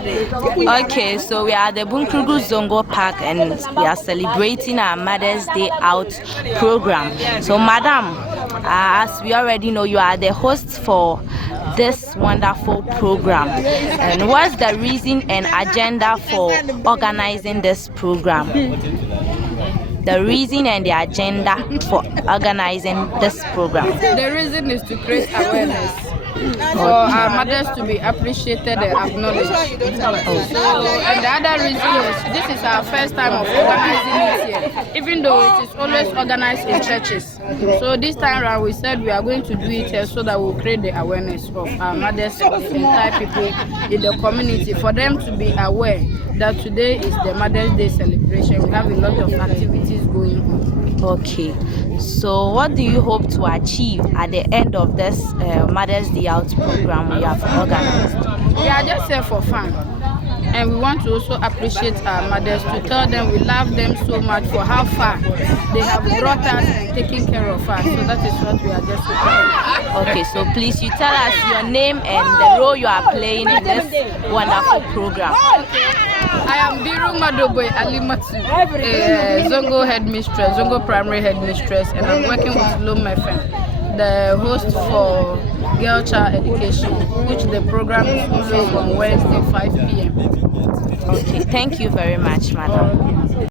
Okay, so we are at the Bunkrugu Zongo Park and we are celebrating our Mother's Day Out program. So, Madam, as we already know, you are the host for this wonderful program. And what's the reason and agenda for organizing this program? The reason and the agenda for organizing this program. The reason is to create awareness for our mothers to be appreciated and acknowledged. So, and the other reason is this is our first time of organizing it here, even though it is always organized in churches. So this time around we said we are going to do it here so that we'll create the awareness of our mothers and the entire people in the community, for them to be aware that today is the Mother's Day celebration. We have a lot of activities going on. Okay, so what do you hope to achieve at the end of this Mother's Day Out program we have organized? We are just here for fun, and we want to also appreciate our mothers, to tell them we love them so much for how far they have brought us and taken care of us. So that is what we are just doing. Okay, so please you tell us your name and the role you are playing in this wonderful program. I am Alima Madoboi Solomon, Zongo headmistress, Zongo primary headmistress, and I'm working with Lom Community, the host for girl child education, which the program is also on Wednesday 5 p.m. Okay, thank you very much, madam.